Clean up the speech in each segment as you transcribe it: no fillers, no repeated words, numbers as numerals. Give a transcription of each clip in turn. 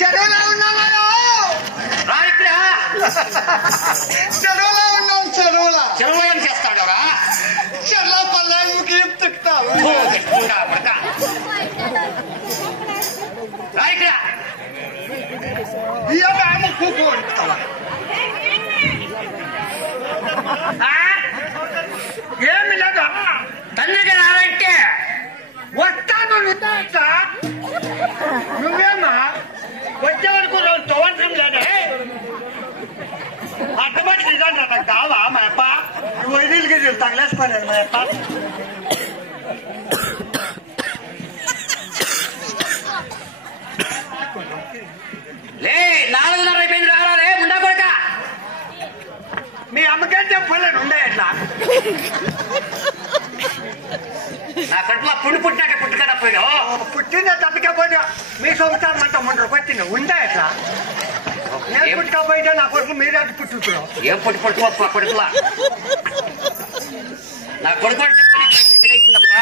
చెరువులో ఉన్నామయ్యో. రా ఇక్కడ. చెరువులో ఉన్నాం. చెరువులో ఏం చేస్తాడు రా? చెరువులో పల్లెకి తిక్కుతావు. రా ఇక్కడ. ఏమి లేదా తండ్రికి రావంటే వస్తాను. నువ్వేమా వచ్చే వరకు రోజు తోవటం లేదే. అడ్డబట్టి నిజంగా నాకు కావా మా అప్ప. నువ్వు వదిలికి తగలేసుకోలేదు మా అప్ప. లే 4:30 అయిపోయింది. రావాలే ముండా కొడక. మీ అమ్మకేం చెప్పలేదు ఉండే ఎట్లా. నా కడుపులో పుండు పుట్టినాక పుట్టుకడా పోయినావు. పుట్టిన తప్పకపోయినా మీ సంవత్సరం అంతా ముందు వచ్చింది ఉండే ఎట్లా. నేను పుట్టుకపోయినా నా కొడుకు మీరే పుట్టుకున్నావు. ఏం పుట్టుకో కొడుకులా. నా కొడుకు అవుతుందప్ప.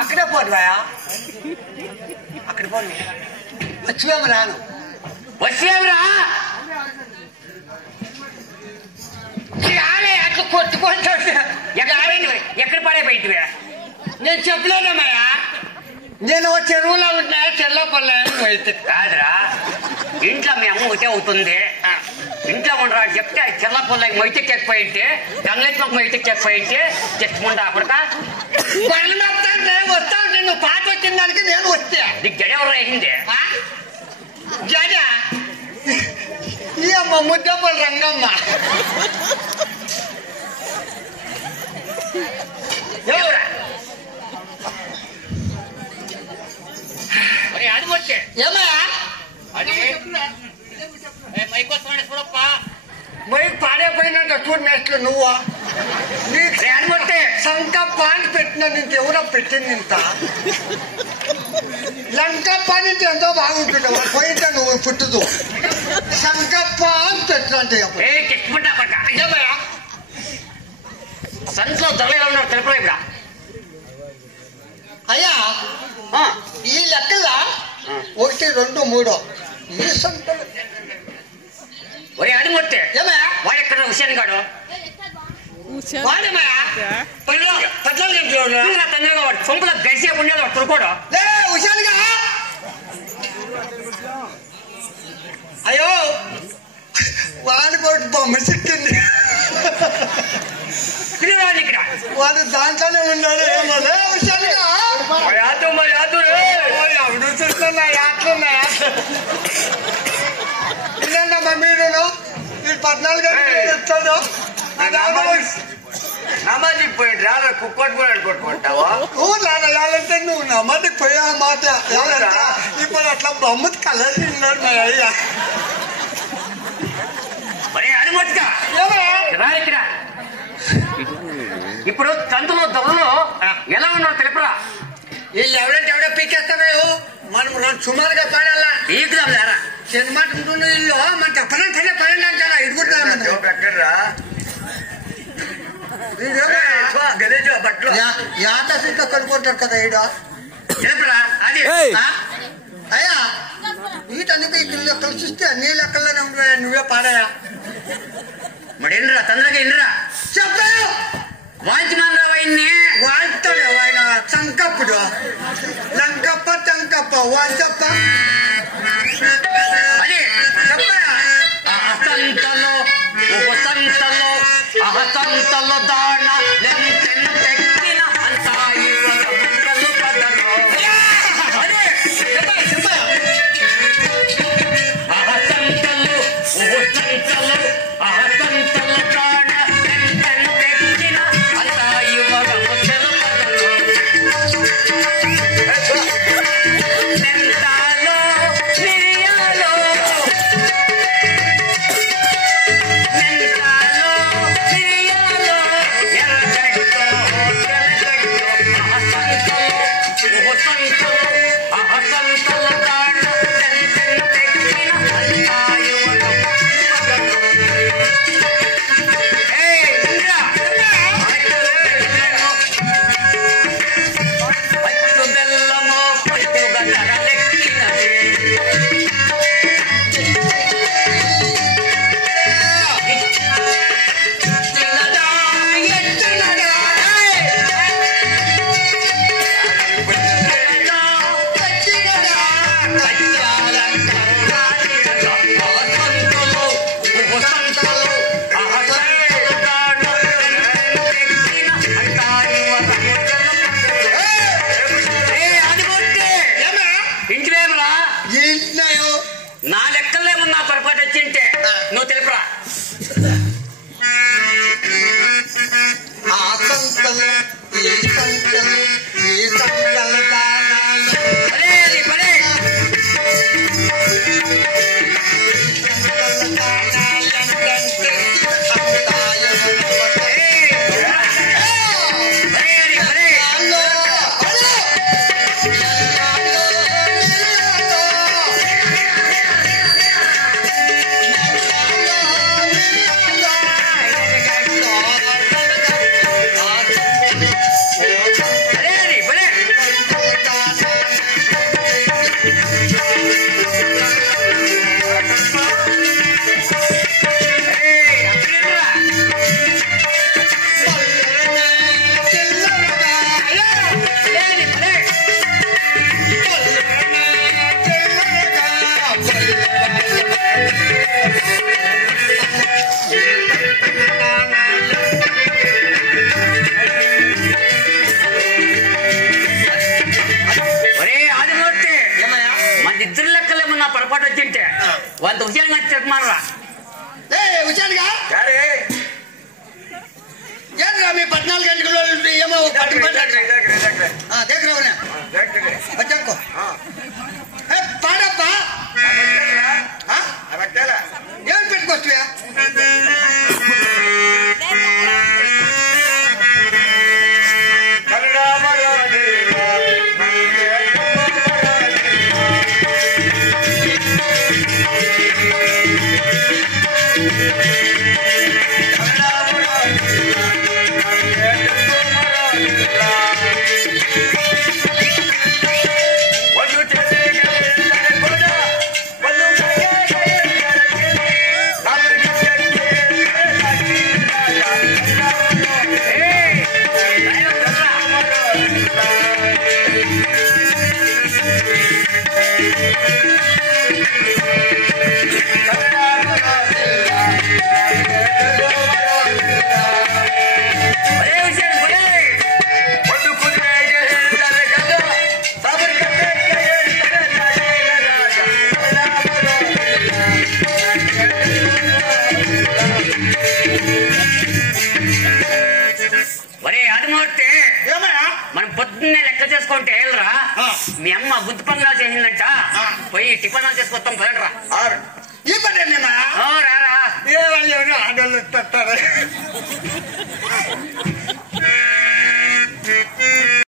అక్కడే పోదువాయా. అక్కడ పోను. వచ్చేమో రాను. వచ్చేవిరా అట్లా కొట్టుకుంటాడు. ఎక్కడ పడే బయటివే. నేను చెప్పలేనమ్మయ్యా. నేను చెరువులో ఉన్నా. చెరువులో పల్లె కాదురా, ఇంట్లో మీ అమ్మ ఒకటే అవుతుంది. ఇంట్లో ఉండరా చెప్తే చెల్లపొల్లకి మైతెక్కపోయింటే గంగెత్తుకు మైతెక్కపోయింటే చెప్పుకుంటా అప్పటిక వస్తా ఉంటే నువ్వు పాట వచ్చిన దానికి నేను వస్తే నీకు జడ ఎవరు వేసింది? జడ ఈ అమ్మ ముద్దపల్లి రంగమ్మ. ఎవరా అది వచ్చే ఏమయ్యా అది మైకొస్తాడు చూడప్ప. మైక్ పాడైపోయినాక చూడు నెట్లు నువ్వు నీకు అనుకుంటే సంకప్ప అని పెట్టినా నీకు ఎవరో పెట్టింది ఇంత. లంకప్ప నుంచి ఎంతో బాగుంటుంది. పోయింటే నువ్వు పుట్టుదు. సంకప్ప అని పెట్టినంటే చెప్పుకుంటా పక్క. ఏమయ్యా సంతలో ధరలు ఉన్నారు తెలుపురా ఇక్కడ. అయ్యా ఈ లెక్కల 1, 2, 3 ఈ సంతలు ఒరే అడుగుతే ఏమయ్యా వాడు ఎక్కడ హుషాన్ గాడు వాడేమయ్యా 14 గంటలు తండ్రిగా వాడు సొంపుల గడిసే ఉండేది వాడు తుడుకోడు. హుషారుగా. అయ్యో వాడు కూడా బొమ్మ చిక్కింది. పిల్లవాడిని ఇక్కడ వాడు దాంట్లోనే ఉన్నాడు. ఏమో హుషారుగా. ఎవడు చూస్తున్నా యాత్రన్నా ఇదేంటమ్మా మీరు 14 గంటలు వచ్చాడు. నమాజీ పోయి రాళ్ళ కుక్కటి కూడా కొట్టుకుంటావా? ఊళ్ళంటే నువ్వు నమ్మదికి పోయా మాట. ఇప్పుడు అట్లా బొమ్మది కలర్ ఉన్నాడు మా అయ్యా. మరి అనుమతిగా ఇక్కడ ఇప్పుడు తంతులో దొరలో ఎలా ఉన్నావు తెలుపురా. వీళ్ళు ఎవడంటే ఎవడో పీకేస్తావు. మనం సుమారుగా పడాలా. పీకుదాం లేరా సినిమా ఇల్లు మన చెప్పనంటే పడండి అంటారా. ఇడుకుంటా బట్టలు యాత సీట్లో కనుక్కుంటారు కదా ఈడ. తెలుపురా. అది అయ్యా వీటన్నిటి ఇల్లు లెక్కలు చూస్తే అన్ని లెక్కల్లోనే ఉన్నాయి. నువ్వే పాడాయా. మరి ఎన్నిరా తొందరగా ఎన్నిరా చెప్పాను. వాంచమాన్ రావాయిన్ని వాళ్తాడు ఆయన సంకప్పుడు. లంకప్ప తంకప్ప వాంచప్ప. అది అహసంతలో ఉపసంతలో అహసంతలో దాణ తెక్కిన అంతాయి పదలో అహసంతలో ఉపసంతలో అహసంతలో దాణ తెక్కిన అంతాయి పదలో కొద్ది హుషారుగా చెప్పమానరా హుషారుగా ఏంద్రా మీ 14 గంటల ఏమో దగ్గర వచ్చాకో పాడప్పా ఏం పెట్టుకొస్తువా మనం పొద్దున్నే లెక్క చేసుకుంటే వెళ్ళరా మీ అమ్మ బుద్ధి పనులు చేసిందంట పోయి టిఫిన్ చేసుకొస్తాం పదండ్రా ఈ పని రారా ఏ వాళ్ళు ఆడవాళ్ళు